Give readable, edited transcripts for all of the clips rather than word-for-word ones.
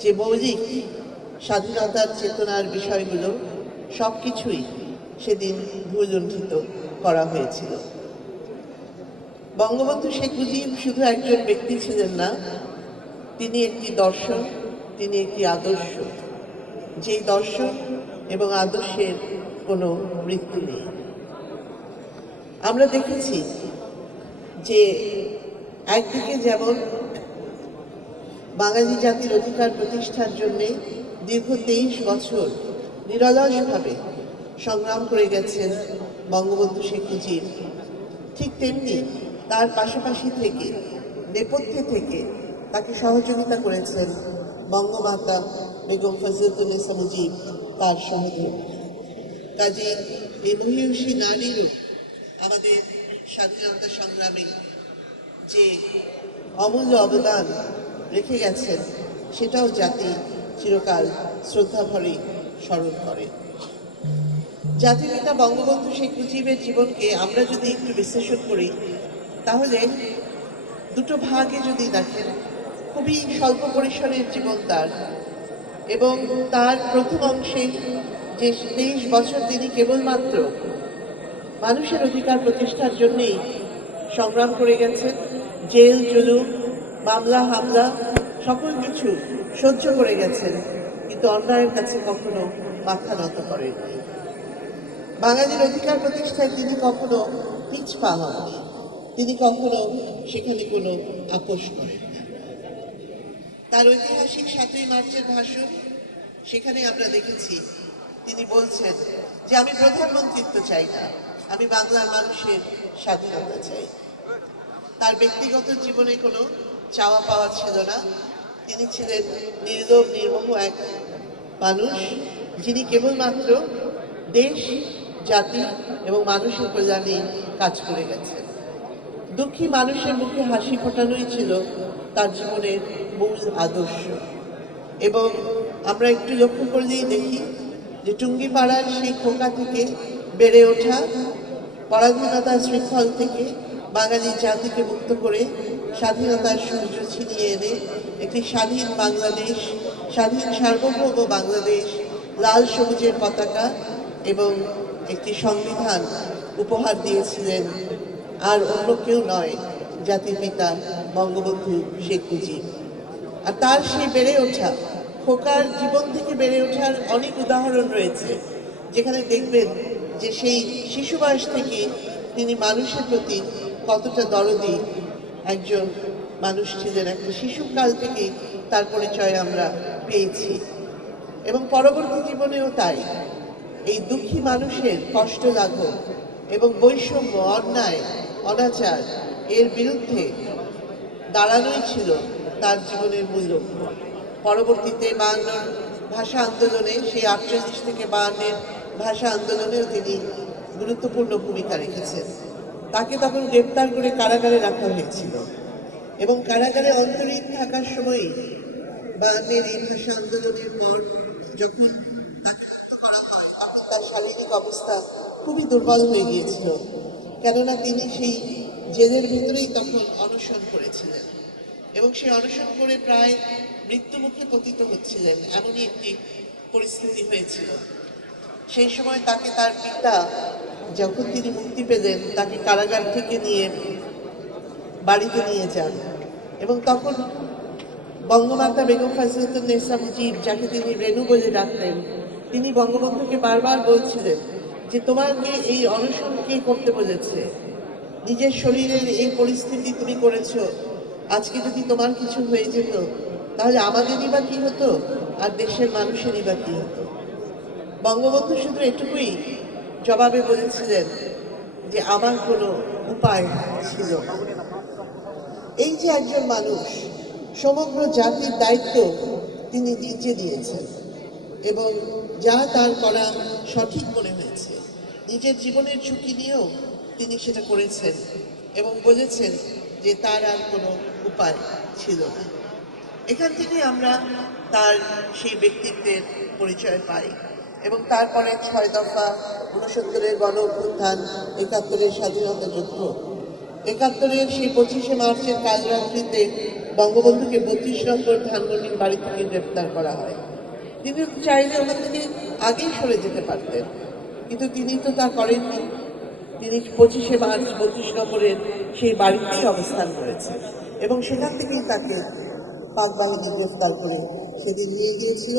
যে মৌলিক স্বাধীনতার চেতনার বিষয়গুলো সব কিছুই সেদিন ভুলুণ্ঠিত করা হয়েছিল। বঙ্গবন্ধু শেখ মুজিব শুধু একজন ব্যক্তি ছিলেন না, তিনি একটি দর্শন, তিনি একটি আদর্শ। যেই দর্শন এবং আদর্শের কোনো মৃত্যু নেই। আমরা দেখেছি যে একদিকে যেমন বাঙালি জাতির অধিকার প্রতিষ্ঠার জন্য দীর্ঘ 23 বছর নিরলসভাবে সংগ্রাম করে গেছেন বঙ্গবন্ধু শেখ মুজিব, ঠিক তেমনি তার পাশাপাশি থেকে নেপথ্যে থেকে তাকে সহযোগিতা করেছেন বঙ্গমাতা বেগম ফজলুন্নেসা মুজিব, তার সহযোগী। কাজে এই মহিষী নারীরও আমাদের স্বাধীনতা সংগ্রামে যে অমূল্য অবদান রেখে গেছেন সেটাও জাতি চিরকাল শ্রদ্ধাভরে স্মরণ করে। জাতির পিতা বঙ্গবন্ধু শেখ মুজিবের জীবনকে আমরা যদি একটু বিশ্লেষণ করি তাহলে দুটো ভাগে যদি দেখেন, খুবই স্বল্প পরিসরের জীবন তার, এবং তার প্রথম অংশে যে 23 বছর তিনি কেবলমাত্র মানুষের অধিকার প্রতিষ্ঠার জন্যেই সংগ্রাম করে গেছেন, জেল জুলুম মামলা হামলা সকল কিছু সহ্য করে গেছেন, কিন্তু অন্যায়ের কাছে কখনো মাথা নত করেননি। বাঙালির অধিকার প্রতিষ্ঠায় তিনি কখনো পিছপা হননি, তিনি কখনো সেখানে কোনো আপোষ করেন। তার ঐতিহাসিক 7ই মার্চের ভাষণ, সেখানে আমরা দেখেছি তিনি বলছেন যে আমি প্রধানমন্ত্রিত্ব চাই না, আমি বাংলার মানুষের স্বাধীনতা চাই। তার ব্যক্তিগত জীবনে কোনো চাওয়া পাওয়া ছিল না। তিনি ছিলেন নির্লোভ নির্মোহ এক মানুষ, যিনি কেবলমাত্র দেশ জাতি এবং মানুষের কল্যাণে কাজ করে গেছেন। দুঃখী মানুষের মুখে হাসি ফোটানোই ছিল তার জীবনের মূল আদর্শ। এবং আমরা একটু লক্ষ্য করলেই দেখি যে টুঙ্গিপাড়ার সেই খোকা থেকে বেড়ে ওঠা, পরাধীনতার শৃঙ্খল থেকে বাঙালি জাতিকে মুক্ত করে স্বাধীনতার সূর্য ছিনিয়ে এনে একটি স্বাধীন বাংলাদেশ, স্বাধীন সার্বভৌম বাংলাদেশ, লাল সবুজের পতাকা এবং একটি সংবিধান উপহার দিয়েছিলেন আর অন্য কেউ নয়, জাতির পিতা বঙ্গবন্ধু শেখ মুজিব। আর তার সেই বেড়ে ওঠা, খোকার জীবন থেকে বেড়ে ওঠার অনেক উদাহরণ রয়েছে, যেখানে দেখবেন যে সেই শিশু বয়স থেকে তিনি মানুষের প্রতি কতটা দরদি একজন মানুষ ছিলেন। একটা শিশুকাল থেকে তার পরিচয় আমরা পেয়েছি এবং পরবর্তী জীবনেও তাই। এই দুঃখী মানুষের কষ্ট লাঘব এবং বৈষম্য, অন্যায়, অনাচার এর বিরুদ্ধে দাঁড়ানোই ছিল তার জীবনের মূল লক্ষ্য। পরবর্তীতে 52 ভাষা আন্দোলনে, সেই 48 থেকে 52 ভাষা আন্দোলনেও তিনি গুরুত্বপূর্ণ ভূমিকা রেখেছেন। তাকে তখন গ্রেপ্তার করে কারাগারে রাখা হয়েছিল এবং কারাগারে অন্তরীণ থাকার সময়ই 52 এই ভাষা আন্দোলনের পর যখন তাকে মুক্ত করা হয়, তখন তার শারীরিক অবস্থা খুবই দুর্বল হয়ে গিয়েছিল, কেননা তিনি সেই জেলের ভিতরেই তখন অনশন করেছিলেন এবং সেই অনশন করে প্রায় মৃত্যুমুখে পতিত হচ্ছিলেন, এমনই একটি পরিস্থিতি হয়েছিল। সেই সময় তাকে তার পিতা, যখন তিনি মুক্তি পেলেন, তাকে কারাগার থেকে নিয়ে বাড়িতে নিয়ে যান এবং তখন বঙ্গমাতা বেগম ফজলুন্নেসা মুজিব, যাকে তিনি রেণু বলে ডাকতেন, তিনি বঙ্গবন্ধুকে বারবার বলছিলেন যে তোমাকে এই অনশন কে করতে বলেছে? নিজের শরীরের এই পরিস্থিতি তুমি করেছো, আজকে যদি তোমার কিছু হয়ে যেত তাহলে আমাদেরই বা কি হতো, আর দেশের মানুষেরই বা কি হতো? বঙ্গবন্ধু শুধু এটুকুই জবাবে বলেছিলেন যে আমার কোনো উপায় ছিল না। এই যে একজন মানুষ, সমগ্র জাতির দায়িত্ব তিনি নিজে দিয়েছেন এবং যা তার করা সঠিক মনে হয়েছে, নিজের জীবনের ঝুঁকি নিয়েও তিনি সেটা করেছেন এবং বলেছেন যে তার আর কোনো উপায় ছিল না। এখান থেকে আমরা তার সেই ব্যক্তিত্বের পরিচয় পাই এবং তারপরে 6 দফা, 69-এর গণ অভ্যুত্থান, 71-এর স্বাধীনতা যুদ্ধ, 71-এর সেই 25শে মার্চের কাল রাত্রিতে বঙ্গবন্ধুকে 32 নম্বর ধানমন্ডির বাড়ি থেকে গ্রেপ্তার করা হয়। তিনি চাইলে ওখান থেকে আগেই সরে যেতে পারতেন, কিন্তু তিনি তো তা করেননি। তিনি 25শে মার্চ 32 নম্বরের সেই বাড়িতেই অবস্থান করেছেন এবং সেখান থেকেই তাকে পাক বাহিনী গ্রেফতার করে সেদিন নিয়ে গিয়েছিল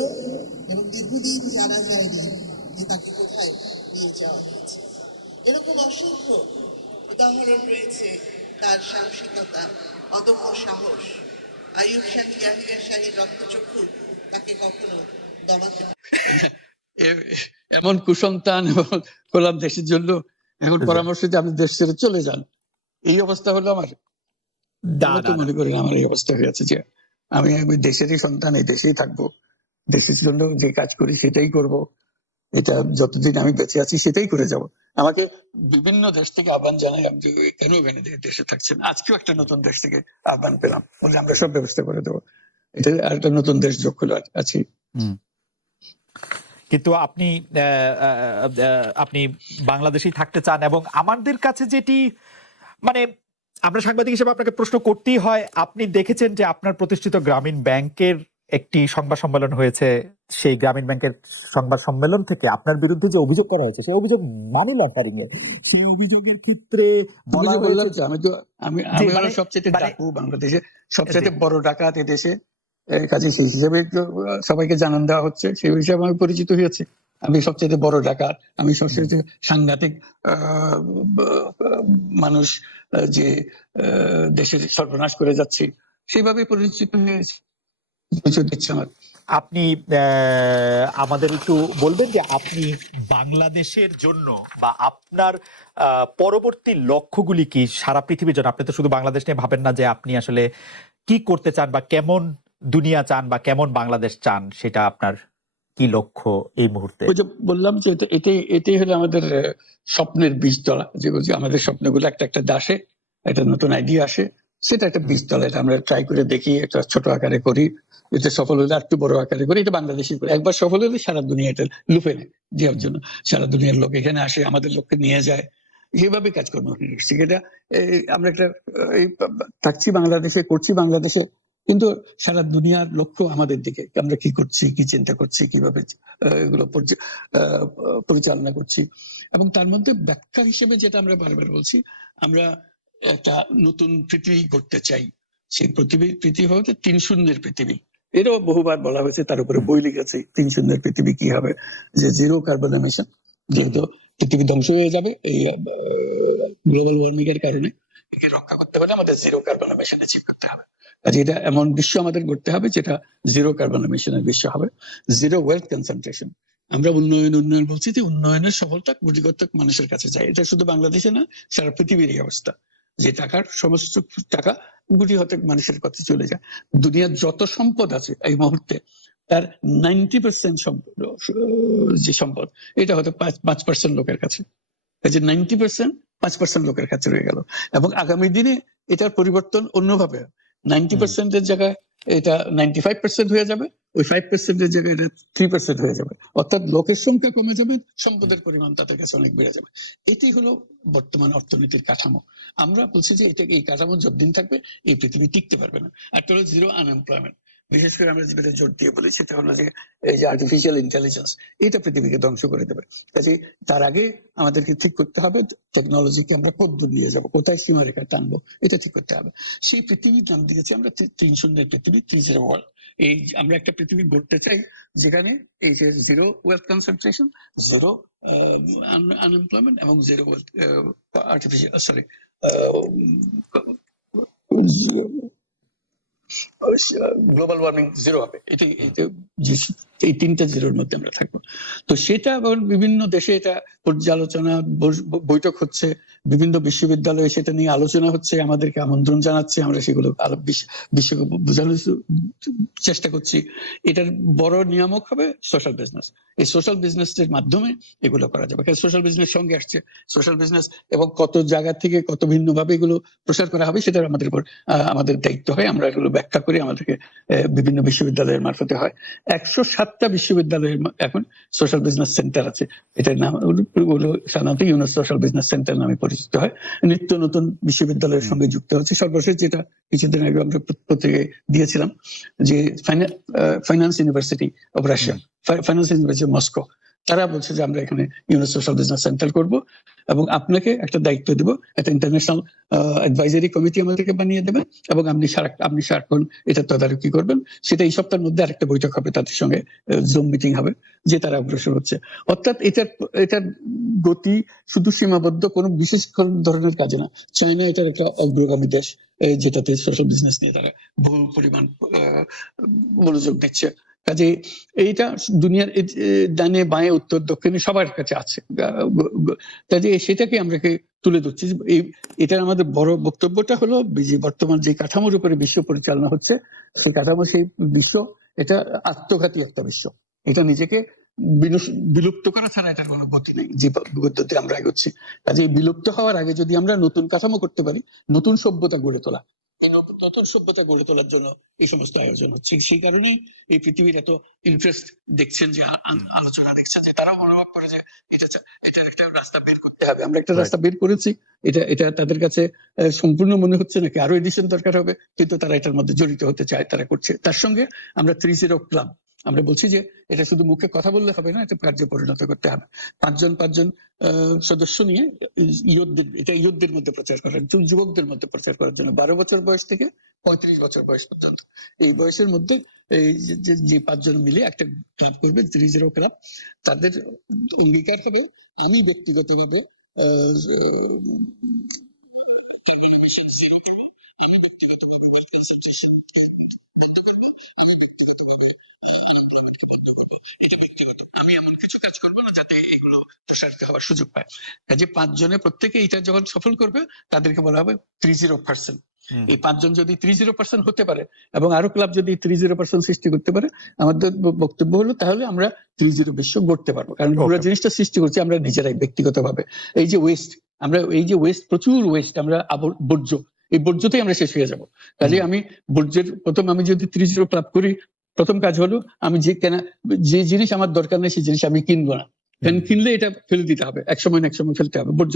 এবং দীর্ঘদিন জানা যায়নি যে তাকে কোথায় নিয়ে যাওয়া হয়েছে। এরকম অসংখ্য উদাহরণ রয়েছে তার সাহসিকতা, অদম্য সাহস। আইয়ুব শাহী, ইয়াহিয়া শাহীর রক্তচক্ষু তাকে কখনো দমাতে এমন কুসন্তান হলাম দেশের জন্য, এখন পরামর্শ দিয়ে আপনি দেশ ছেড়ে চলে যান, এই অবস্থা হলো আমার। মনে করেন আমার এই অবস্থা হয়ে আছে যে আমি দেশেরই সন্তান, এই দেশেই থাকবো, দেশের জন্য যে কাজ করি সেটাই করব, এটা যতদিন আমি বেঁচে আছি সেটাই করে যাব। আমাকে বিভিন্ন দেশ থেকে আহ্বান জানাই, আমি কেন এখানে দেশে থাকছেন। আজকেও একটা নতুন দেশ থেকে আহ্বান পেলাম, বলে আমরা সব ব্যবস্থা করে দেবো। এটা আর একটা নতুন দেশ যোগ হলো আছি। কিন্তু আপনি বাংলাদেশেই থাকতে চান, এবং আমাদের কাছে যেটি মানে আমরা সাংবাদিক হিসেবে আপনাকে প্রশ্ন করতেই হয়, আপনি দেখেছেন যে আপনার প্রতিষ্ঠিত গ্রামীণ ব্যাংকের একটি সংবাদ সম্মেলন হয়েছে, সেই গ্রামীণ ব্যাংকের সংবাদ সম্মেলন থেকে আপনার বিরুদ্ধে যে অভিযোগ করা হয়েছে, সেই অভিযোগ মানি লন্ডারিং এর। সেই অভিযোগের ক্ষেত্রে বললাম যে আমি সবচেয়ে ডাকু বাংলাদেশে, সবচেয়ে বড় ডাকাত এদেশে, কাজে সেই হিসাবে সবাইকে জানান দেওয়া হচ্ছে, সেই হিসাবে আমি পরিচিত হয়েছি। আমি সবচেয়ে বড় ডাকাত, আমি সবচেয়ে সাংঘাতিক মানুষ, যে দেশের সর্বনাশ করে যাচ্ছি, সেইভাবে পরিচিত হয়েছি। আপনি আমাদের একটু বলবেন যে আপনি বাংলাদেশের জন্য বা আপনার পরবর্তী লক্ষ্যগুলি কি সারা পৃথিবীর জন্য? আপনি তো শুধু বাংলাদেশ নিয়ে ভাবেন না, যে আপনি আসলে কি করতে চান বা কেমন দুনিয়া চান বা কেমন বাংলাদেশ চান, সেটা আপনার কি লক্ষ্য এই মুহূর্তে? ওই যে বললাম যে এটাই হলো আমাদের স্বপ্নের বীজতলা, যেগুলো আমাদের স্বপ্নগুলো একটা একটা দাসে একটা নতুন আইডিয়া আসে, সেটা একটা বীজতলা। এটা আমরা ট্রাই করে দেখি, একটা ছোট আকারে করি, এটা সফল হলে একটু বড় আকারে করি। এটা বাংলাদেশি করে একবার সফল হলে সারা দুনিয়া এটা লুফে নেয় দেওয়ার জন্য, সারা দুনিয়ার লোক এখানে আসে, আমাদের লোককে নিয়ে যায়, এইভাবে কাজকর্ম করছি। এটা আমরা একটা থাকছি বাংলাদেশে, করছি বাংলাদেশে, কিন্তু সারা দুনিয়ার লক্ষ্য আমাদের দিকে, আমরা কি করছি, কি চিন্তা করছি, কিভাবে এগুলো পরিচালনা করছি। এবং তার মধ্যে ব্যাখ্যা হিসেবে যেটা আমরা বারবার বলছি, আমরা একটা নতুন পৃথিবী গড়তে চাই। সেই পৃথিবী হচ্ছে 3 শূন্যের পৃথিবী। এটাও বহুবার বলা হয়েছে, তার উপরে বই লিখেছে 3 শূন্যের পৃথিবী কি হবে, যে জিরো কার্বন এমিশন। যেহেতু পৃথিবী ধ্বংস হয়ে যাবে এই গ্লোবাল ওয়ার্মিং এর কারণে, একে রক্ষা করতে হলে আমাদের জিরো কার্বন এমিশন অ্যাচিভ করতে হবে। কাজে এটা এমন বিশ্ব আমাদের গড়তে হবে যেটা জিরো কার্বন এমিশনের বিশ্ব হবে, জিরো ওয়েলথ কনসেন্ট্রেশন। আমরা উন্নয়ন বলছি, যে উন্নয়নের সফলতা কোটিগত মানুষের কাছে যায়। এটা শুধু বাংলাদেশে না, সারা পৃথিবীর এই অবস্থা, যে টাকার সমস্ত টাকা কোটি হতেক মানুষের কাছে চলে যায়। দুনিয়ার যত সম্পদ আছে এই মুহূর্তে, তার 90% যে সম্পদ, এটা হয়তো 5% লোকের কাছে। 90% 5% লোকের কাছে রয়ে গেল, এবং আগামী দিনে এটার পরিবর্তন অন্যভাবে 90% জায়গায় এটা 95% হয়ে যাবে, ওই 5% জায়গায় এটা 3% হয়ে যাবে। অর্থাৎ লোকের সংখ্যা কমে যাবে, সম্পদের পরিমাণ তাদের কাছে অনেক বেড়ে যাবে। এটাই হলো বর্তমান অর্থনীতির কাঠামো। আমরা বলছি যে এই কাঠামো যতদিন থাকবে এই পৃথিবী টিকতে পারবে না। একটা হলো জিরো আনএমপ্লয়মেন্ট। বিশেষ করে আমরা যেটা জোর দিয়ে বলি সেটা হলো যে এই যে আর্টিফিশিয়াল ইন্টেলিজেন্স, এটা পৃথিবীকে ধ্বংস করে দেবে। কাজে তার আগে আমাদেরকে ঠিক করতে হবে টেকনোলজিকে আমরা কতদূর নিয়ে যাবো, কোথায় সীমারেখা টানবো, এটা ঠিক করতে হবে। সেই পৃথিবীর নাম দিয়েছি আমরা 3 শূন্যের পৃথিবী, 3 ওয়ার্ল্ড। এই আমরা একটা পৃথিবী গড়তে চাই যেখানে এই যে zero wealth concentration, zero unemployment এবং zero wealth artificial global warming zero হবে। এই 3টা জিরোর মধ্যে আমরা থাকবো। তো সেটা বিভিন্ন দেশে এটা পর্যালোচনা বৈঠক হচ্ছে, বিভিন্ন বিশ্ববিদ্যালয়ে সেটা নিয়ে আলোচনা হচ্ছে, আমাদেরকে আমন্ত্রণ জানাচ্ছে, আমরা সেগুলো বিশ্বকে বোঝানোর চেষ্টা করছি। এটার বড় নিয়ামক হবে সোশ্যাল বিজনেস। এই সোশ্যাল বিজনেস এর মাধ্যমে এগুলো করা যাবে। কারণ সোশ্যাল বিজনেস সঙ্গে আসছে সোশ্যাল বিজনেস, এবং কত জায়গা থেকে কত ভিন্ন ভাবে এগুলো প্রসার করা হবে সেটা আমাদের উপর আমাদের দায়িত্ব হয়। আমরা এগুলো ব্যাখ্যা করি, আমাদেরকে বিভিন্ন বিশ্ববিদ্যালয়ের মারফতে হয়। 107 7টা বিশ্ববিদ্যালয়ের এখন সোশ্যাল বিজনেস সেন্টার আছে। এটার নাম হলো সাধারণত ইউনুস সোশ্যাল বিজনেস সেন্টার নামে পরিচিত হয়। নিত্য নতুন বিশ্ববিদ্যালয়ের সঙ্গে যুক্ত হচ্ছে। সর্বশেষ যেটা কিছুদিন আগে আমরা পত্রিকায় দিয়েছিলাম যে finance university of Russia, finance university Moscow, তারা বলছে যে আমরা এখানে ইউনুস সোশ্যাল বিজনেস সেন্টার করব এবং আপনাকে একটা দায়িত্ব দেব, একটা ইন্টারন্যাশনাল অ্যাডভাইজারি কমিটি আমাদেরকে বানিয়ে দেবেন এবং আপনি সারাক্ষণ এটা তদারকি করবেন। সেটা এই সপ্তাহের মধ্যে আরেকটা বৈঠক হবে, তাদের সঙ্গে জুম মিটিং হবে, যে তারা অগ্রসর হচ্ছে। অর্থাৎ এটার গতি শুধু সীমাবদ্ধ কোনো বিশেষ ধরনের কাজে না। চায়না এটার একটা অগ্রগামী দেশ, যেটাতে সোশ্যাল বিজনেস নিয়ে তারা বহু পরিমাণ মনোযোগ দিচ্ছে। কাজে এইটা দুনিয়ার ডানে বাঁয়ে উত্তর দক্ষিণে সবার কাছে আছে। কাজে সেটাকে আমরা তুলে ধরছি। এটার আমাদের বড় বক্তব্যটা হলো যে বর্তমান যে কাঠামোর উপরে বিশ্ব পরিচালনা হচ্ছে, সেই কাঠামো, সেই বিশ্ব এটা আত্মঘাতী একটা বিশ্ব। এটা নিজেকে বিলুপ্ত করা ছাড়া এটার কোনো গতি নেই, যে পদ্ধতি আমরা এগোচ্ছি। কাজে বিলুপ্ত হওয়ার আগে যদি আমরা নতুন কাঠামো করতে পারি, নতুন সভ্যতা গড়ে তোলা, এই নতুন সভ্যতা গড়ে তোলার জন্য এই সমস্ত আয়োজন হচ্ছে। সেই কারণেই এই পৃথিবীর এত ইন্টারেস্ট দেখছেন, যে আলোচনা দেখছেন, যে তারাও অনুভব করে যে এটার একটা রাস্তা বের করতে হবে। আমরা একটা রাস্তা বের করেছি, এটা তাদের কাছে সম্পূর্ণ মনে হচ্ছে নাকি আরো এডিশন দরকার হবে, কিন্তু তারা এটার মধ্যে জড়িত হতে চায়, তারা করছে। তার সঙ্গে আমরা 30 ক্লাব, আমরা বলছি যে এটা শুধু মুখে কথা বললে হবে না, এটা কার্যে পরিণত করতে হবে। পাঁচজন সদস্য নিয়ে ইয়ুথদের মধ্যে প্রচার করার, যুবকদের মধ্যে প্রচার করার জন্য 12 বছর বয়স থেকে 35 বছর বয়স পর্যন্ত, এই বয়সের মধ্যে এই যে 5 জন মিলে একটা ক্লাব করবে, 30 ক্লাব। তাদের অঙ্গীকার হবে, আমি ব্যক্তিগতভাবে আমি এমন কিছু কাজ করবো না যাতে এগুলো প্রসারিত হওয়ার সুযোগ পায়। কাজে 5 জনে প্রত্যেকে এটা যখন সফল করবে, তাদেরকে বলা হবে 30%। এই 5 জন যদি 30% হতে পারে এবং আরো ক্লাব যদি 30% সৃষ্টি করতে পারে, আমাদের বক্তব্য হলো তাহলে আমরা 30 বিশ্ব গড়তে পারবো। কারণ পুরো জিনিসটা সৃষ্টি করছি আমরা নিজেরাই ব্যক্তিগতভাবে। এই যে ওয়েস্ট, প্রচুর ওয়েস্ট, আমরা বর্জ্য, এই বর্জ্যতেই আমরা শেষ হয়ে যাবো। কাজে আমি আমি যদি 30 ক্লাব করি, প্রথম কাজ হলো আমি যে জিনিস আমার দরকার নেই সেই জিনিস আমি কিনবো না। কিনলে এটা ফেলে দিতে হবে, এক সময় ফেলতে হবে, বর্জ্য